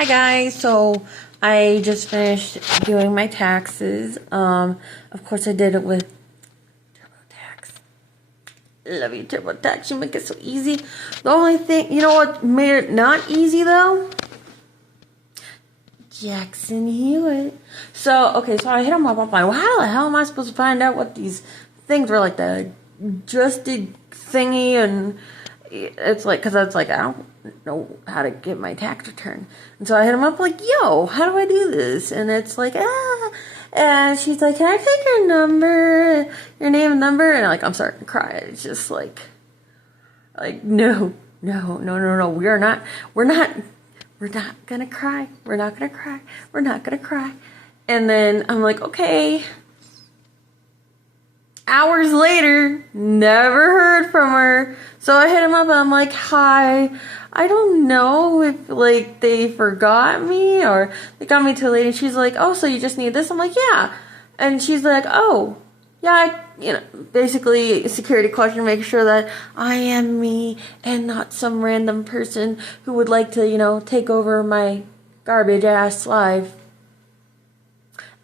Hi guys, so I just finished doing my taxes. Of course I did it with TurboTax. Love you, TurboTax. You make it so easy. The only thing, you know what made it not easy though? Jackson Hewitt. So I hit him up. I'm like, well, how the hell am I supposed to find out what these things were, like the adjusted thingy? And it's like, because I was like, I don't know how to get my tax return. And so I hit him up like, yo, how do I do this? And it's like, and she's like, can I take your number, your name and number? And I'm starting to cry. It's just like no, we're not gonna cry. We're not gonna cry. And then I'm like, okay. Hours later, never heard from her. So I hit him up and I'm like, hi. I don't know if they forgot me or they got me too late. And she's like, oh, so you just need this? I'm like, yeah. And she's like, oh, yeah, basically security question, make sure that I am me and not some random person who would like to, take over my garbage ass life.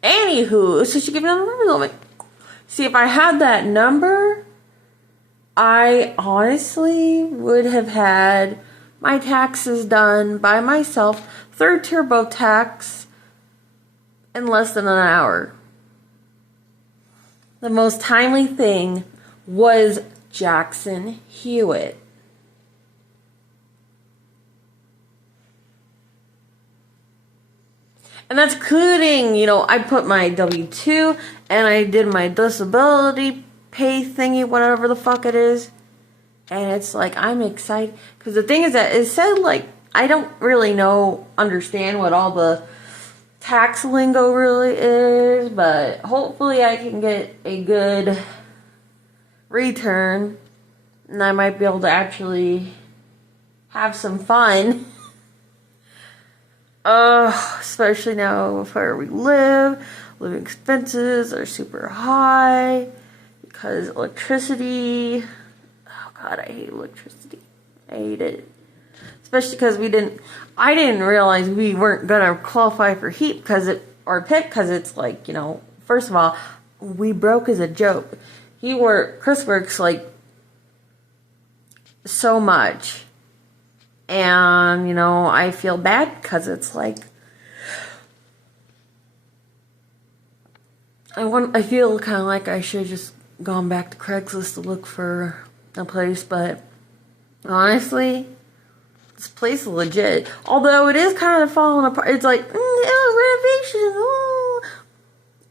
Anywho, so she gave me another number. I'm like, see, if I had that number, I honestly would have had my taxes done by myself through TurboTax in less than an hour. The most timely thing was Jackson Hewitt. And that's including, I put my W-2 and I did my disability pay thingy, whatever the fuck it is. And it's like, I'm excited. Because the thing is that it said, I don't really understand what all the tax lingo really is. But hopefully I can get a good return. And I might be able to actually have some fun. Especially now where we live. Living expenses are super high. Because electricity... God, I hate electricity. I hate it. Especially because I didn't realize we weren't going to qualify for heat because it's first of all, we broke as a joke. Chris works so much. And, I feel bad because it's I feel kind of like I should have just gone back to Craigslist to look for a place, but honestly, this place is legit. Although it is kind of falling apart. It's renovations. Oh.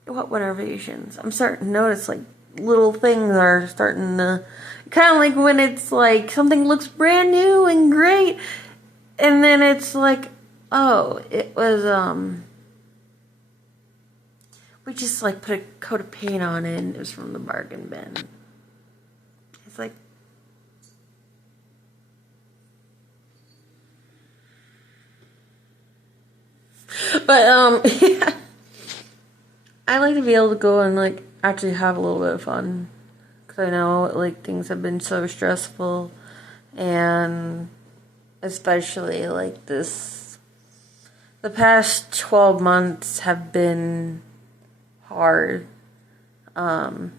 What renovations? I'm starting to notice little things are starting to, kind of like when it's something looks brand new and great, and then it's oh, it was we just put a coat of paint on it and it was from the bargain bin. It's but yeah. I like to be able to go and actually have a little bit of fun, because I know things have been so stressful, and especially the past 12 months have been hard. But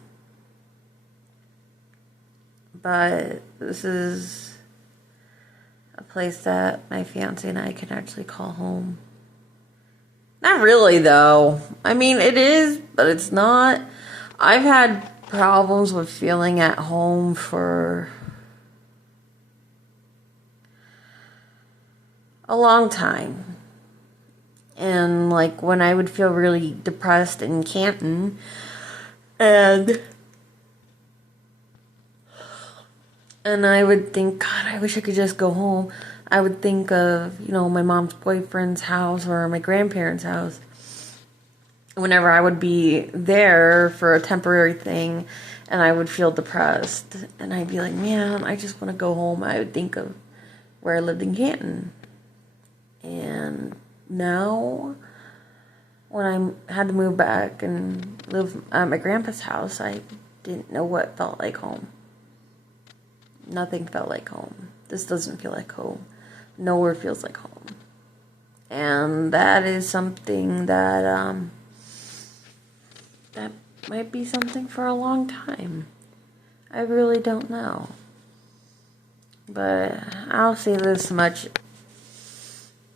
this is a place that my fiance and I can actually call home. Not really, though. I mean, it is, but it's not. I've had problems with feeling at home for a long time. And, when I would feel really depressed in Canton, and I would think, God, I wish I could just go home. I would think of, my mom's boyfriend's house or my grandparents' house. Whenever I would be there for a temporary thing and I would feel depressed. And I'd be like, man, I just want to go home. I would think of where I lived in Canton. And now, when I had to move back and live at my grandpa's house, I didn't know what felt like home. Nothing felt like home. This doesn't feel like home. Nowhere feels like home. And that is something that, that might be something for a long time. I really don't know. But I'll say this much.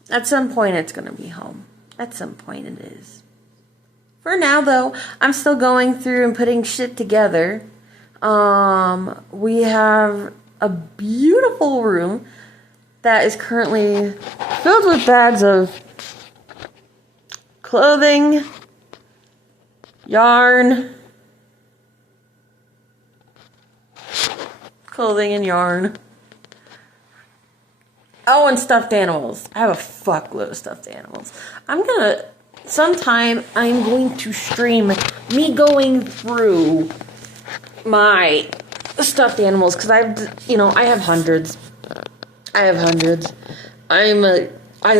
At some point it's going to be home. At some point it is. For now, though, I'm still going through and putting shit together. We have a beautiful room that is currently filled with bags of clothing, yarn, and yarn. Oh, and stuffed animals. I have a fuckload of stuffed animals. Sometime I'm going to stream me going through my stuffed animals, because I have hundreds. I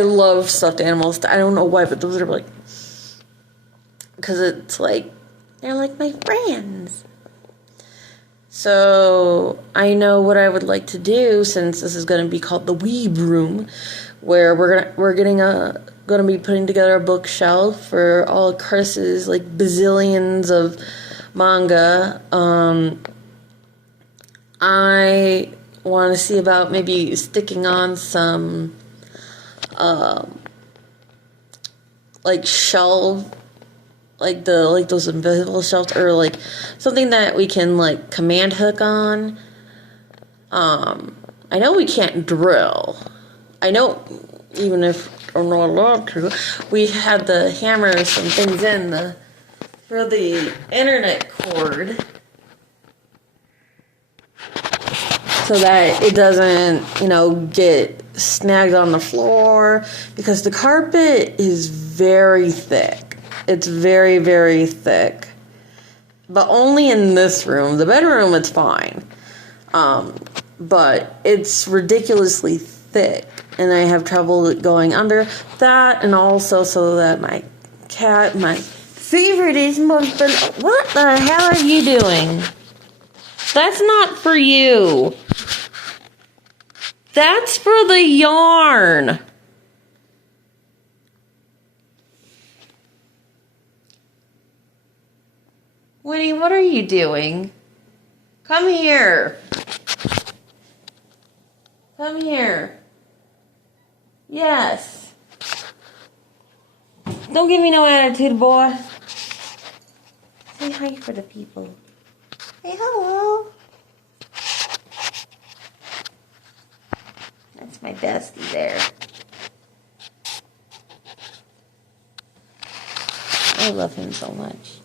love stuffed animals. I don't know why, but those are like, because it's like, they're like my friends. So I know what I would like to do, since this is going to be called the Weeb Room, where we're going to be putting together a bookshelf for all of Chris's like bazillions of manga. I want to see about maybe sticking on some like shelf, like those invisible shelves, or like something that we can like command hook on. I know we can't drill. I know, even if I'm not allowed to, we had to hammer some things in for the internet cord, so that it doesn't, get snagged on the floor, because the carpet is very thick. It's very, very thick. But only in this room. The bedroom, it's fine. But it's ridiculously thick, and I have trouble going under that, and also so that my favorite is most... What the hell are you doing? That's not for you. That's for the yarn. Winnie, what are you doing? Come here. Come here. Yes. Don't give me no attitude, boy. Say hi for the people. Say hello. That's my bestie there. I love him so much.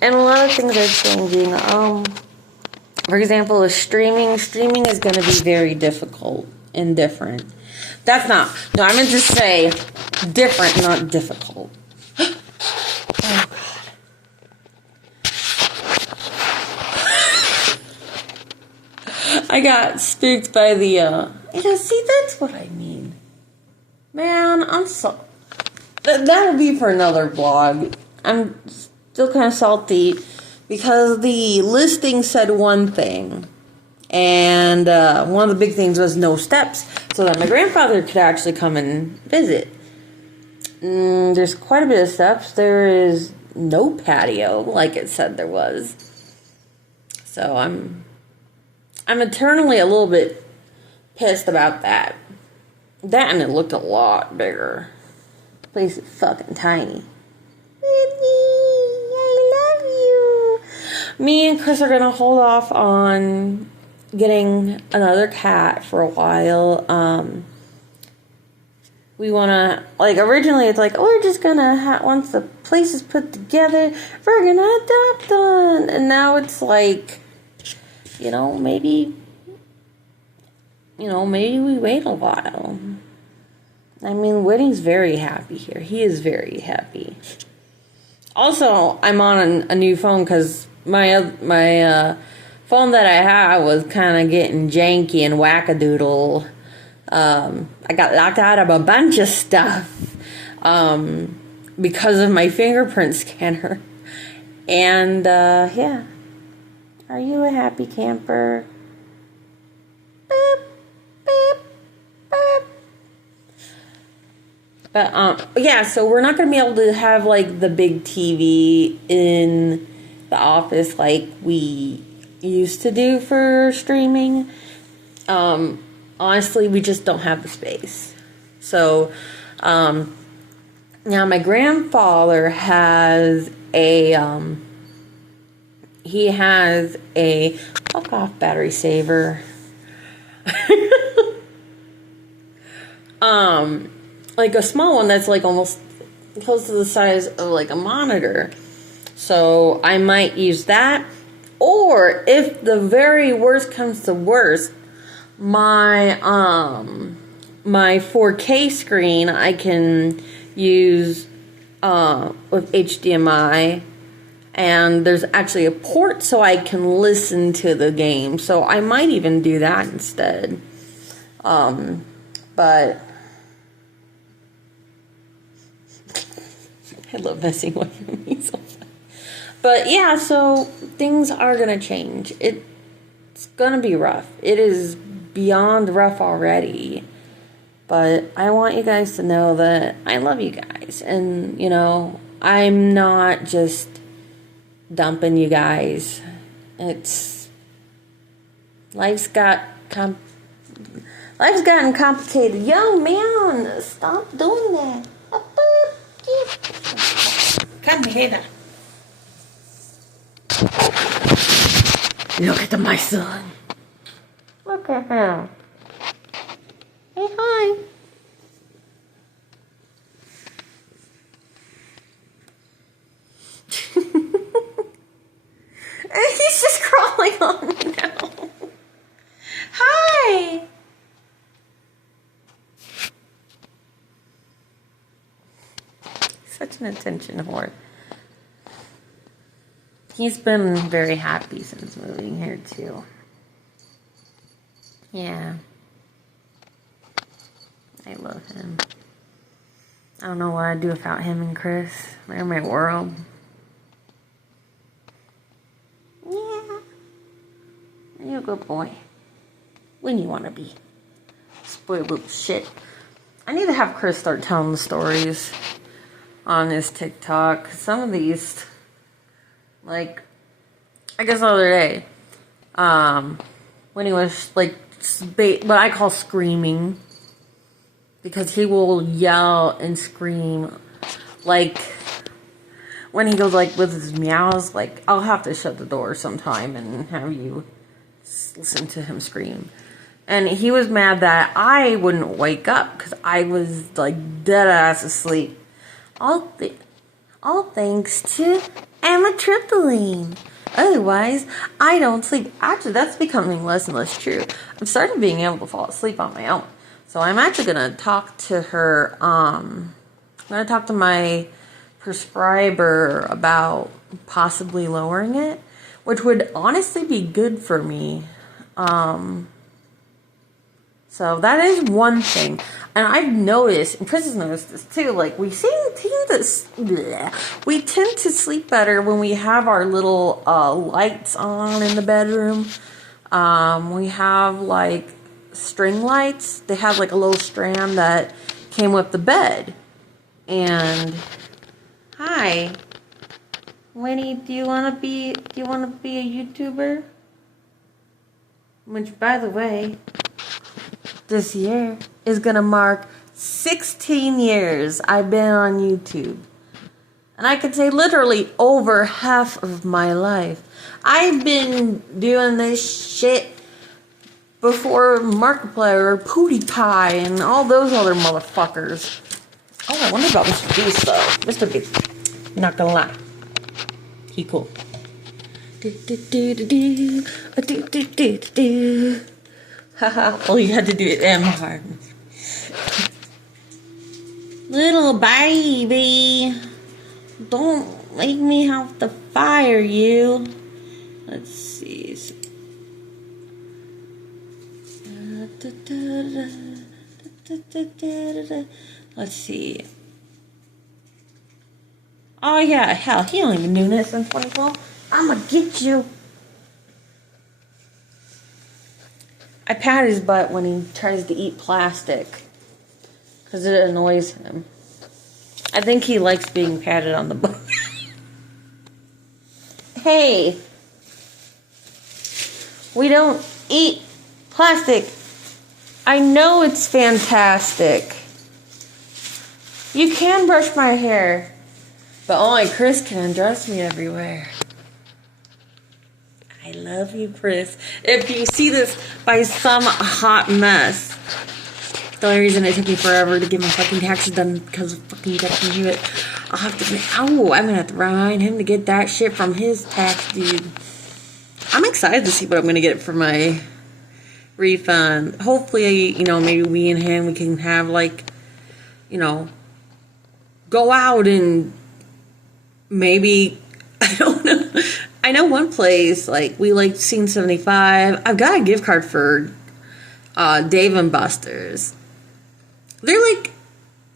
And a lot of things are changing. For example, with streaming is going to be very difficult and different. No, I meant to say different, not difficult. Oh, God. I got spooked by the, see, that's what I mean. Man, I'm so... That'll be for another vlog. I'm still kind of salty because the listing said one thing, and one of the big things was no steps, so that my grandfather could actually come and visit. There's quite a bit of steps. There is no patio like it said there was. So I'm eternally a little bit pissed about that. That, and it looked a lot bigger. The place is fucking tiny. I love you. Me and Chris are gonna hold off on getting another cat for a while. We wanna, originally it's we're just gonna once the place is put together, we're gonna adopt one. And now it's maybe we wait a while. I mean, Whitney's very happy here. He is very happy. Also, I'm on a new phone because my phone that I had was kind of getting janky and wackadoodle. I got locked out of a bunch of stuff because of my fingerprint scanner. And, yeah. Are you a happy camper? Boop, boop, boop. But, yeah, so we're not going to be able to have, like, the big TV in the office like we used to do for streaming. Honestly, we just don't have the space. So, now my grandfather has he has a fuck off battery saver. Like a small one that's like almost close to the size of like a monitor. So I might use that. Or if the very worst comes to worst, my 4K screen I can use with HDMI, and there's actually a port so I can listen to the game. So I might even do that instead. But I love messing with me so much. But yeah, so things are gonna change. It's gonna be rough. It is beyond rough already. But I want you guys to know that I love you guys. And, you know, I'm not just dumping you guys. It's... Life's gotten complicated. Young man, stop doing that. Come here. Look at my son. Look at him. Hey, hi. He's just crawling on me now. Hi. Such an attention whore. He's been very happy since moving here, too. Yeah. I love him. I don't know what I'd do without him and Chris. They're my world. Yeah. You're a good boy. When you want to be. Spoiled little shit. I need to have Chris start telling the stories on his TikTok. Some of these, like, I guess the other day, when he was, like, what I call screaming, because he will yell and scream, like, when he goes, like, with his meows, like, I'll have to shut the door sometime and have you listen to him scream. And he was mad that I wouldn't wake up, because I was, like, dead-ass asleep. All thanks to amitriptyline. Otherwise, I don't sleep. Actually, that's becoming less and less true. I'm starting being able to fall asleep on my own. So I'm actually going to talk to her, I'm going to talk to my prescriber about possibly lowering it, which would honestly be good for me. So that is one thing. And I've noticed, and Chris has noticed this too, like we tend to sleep better when we have our little lights on in the bedroom. We have like string lights. They have like a little strand that came with the bed. And hi, Winnie, do you want to be a YouTuber? Which, by the way, this year is gonna mark 16 years I've been on YouTube. And I could say literally over half of my life. I've been doing this shit before Markiplier or PewDiePie and all those other motherfuckers. Oh, I wonder about Mr. Beast though. Mr. Beast, I'm not gonna lie, he cool. Haha, well, you had to do it hard. Little baby, don't make me have to fire you. Let's see. Let's see. Oh yeah, hell, he don't even do this in 2012. I'ma get you. I pat his butt when he tries to eat plastic. Because it annoys him. I think he likes being patted on the butt. Hey. We don't eat plastic. I know it's fantastic. You can brush my hair. But only Chris can undress me everywhere. I love you, Chris. If you see this by some hot mess, the only reason it took me forever to get my fucking taxes done because of fucking Deputy Hewitt, I'll have to, I'm gonna have to remind him to get that shit from his tax dude. I'm excited to see what I'm gonna get for my refund. Hopefully, maybe we and him, we can have go out and maybe, I don't know. I know one place, we Scene 75. I've got a gift card for Dave and Buster's. They're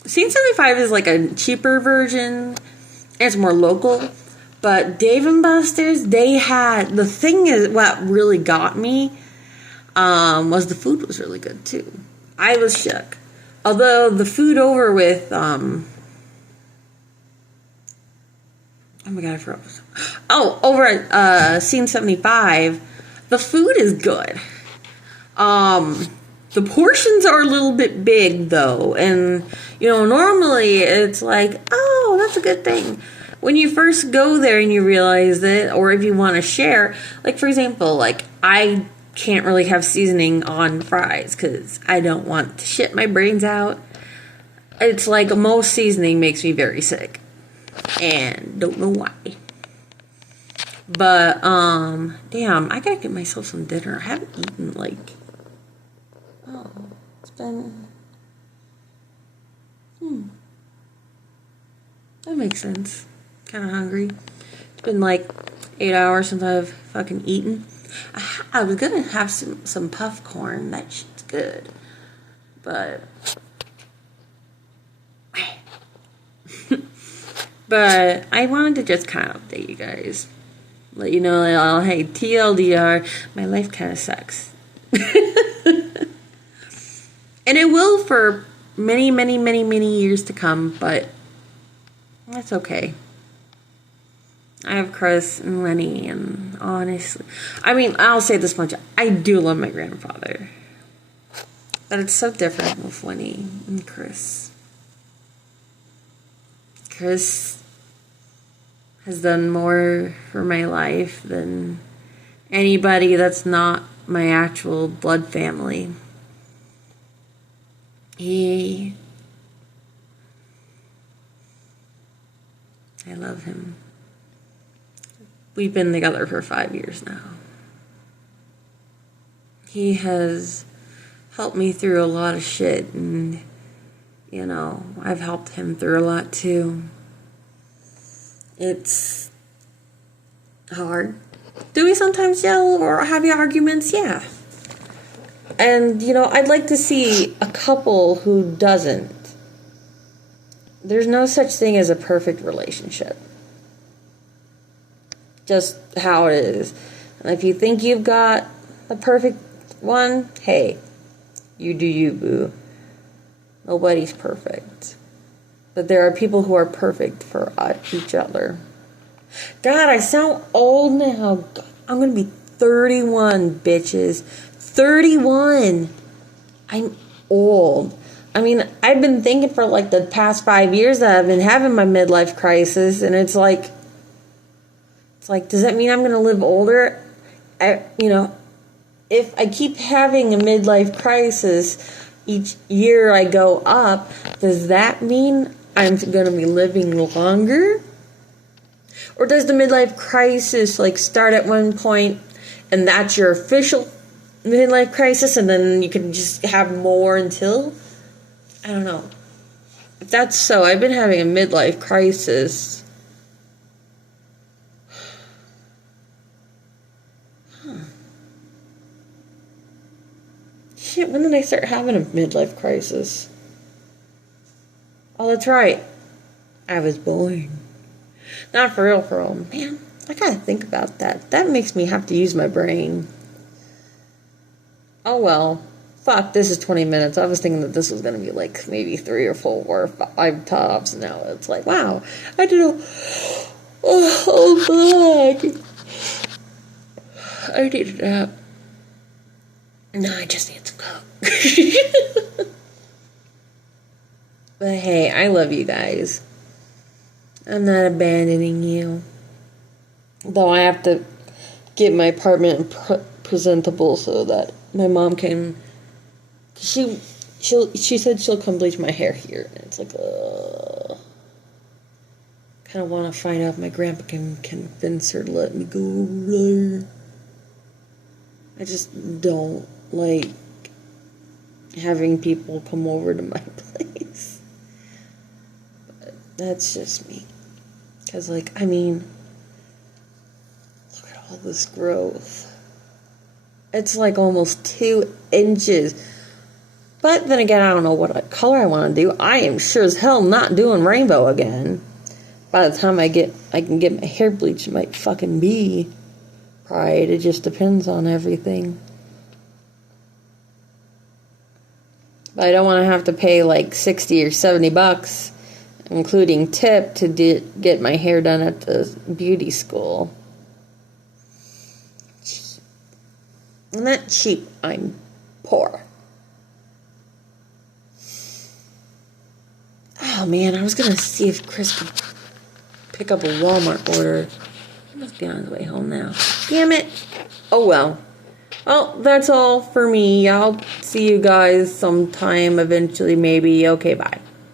Scene 75 is a cheaper version, and it's more local. But Dave and Buster's, the thing is, what really got me was the food was really good too. I was shook. Although the food over with, oh my god, I forgot. Over at Scene 75, the food is good. The portions are a little bit big though, and normally it's oh, that's a good thing. When you first go there and you realize it, or if you want to share, for example, I can't really have seasoning on fries because I don't want to shit my brains out. It's most seasoning makes me very sick. And don't know why. But, damn, I gotta get myself some dinner. I haven't eaten, it's been, that makes sense. Kind of hungry. It's been 8 hours since I've fucking eaten. I was gonna have some puff corn. That shit's good. But, but I wanted to just kind of update you guys. Let you know, hey, TLDR, my life kind of sucks. And it will for many, many, many, many years to come, but that's okay. I have Chris and Lenny, and honestly, I'll say this much, I do love my grandfather. But it's so different with Lenny and Chris. Chris has done more for my life than anybody that's not my actual blood family. I love him. We've been together for 5 years now. He has helped me through a lot of shit, and I've helped him through a lot too. It's hard. Do we sometimes yell or have arguments? Yeah. And, I'd like to see a couple who doesn't. There's no such thing as a perfect relationship. Just how it is. And if you think you've got a perfect one, hey, you do you, boo. Nobody's perfect. But there are people who are perfect for each other. God, I sound old now. I'm going to be 31, bitches. 31. I'm old. I've been thinking for the past 5 years that I've been having my midlife crisis, and it's does that mean I'm going to live older? If I keep having a midlife crisis, each year I go up, does that mean I'm going to be living longer? Or does the midlife crisis start at one point and that's your official midlife crisis, and then you can just have more until? I don't know. If that's so, I've been having a midlife crisis. Shit, when did I start having a midlife crisis? Oh, that's right. I was born. Not for real. Man, I gotta think about that. That makes me have to use my brain. Oh well. Fuck, this is 20 minutes. I was thinking that this was going to be like maybe 3 or 4 or 5 tops. Now it's like, wow, I don't know. Oh, God. I need a nap. No, I just need some coke. But hey, I love you guys. I'm not abandoning you. Though I have to get my apartment presentable so that my mom can. She said she'll come bleach my hair here, and it's like, kind of want to find out if my grandpa can convince her to let me go there. I just don't like having people come over to my place. But that's just me. Because, like, I mean, look at all this growth. It's like almost 2 inches. But then again, I don't know what color I want to do. I am sure as hell not doing rainbow again. By the time I can get my hair bleached, it might fucking be pride. It just depends on everything. But I don't want to have to pay like 60 or 70 bucks, including tip, to get my hair done at the beauty school. I'm not cheap. I'm poor. Oh man, I was gonna see if Chris could pick up a Walmart order. He must be on his way home now. Damn it. Oh well. Well, that's all for me. I'll see you guys sometime eventually, maybe. Okay, bye.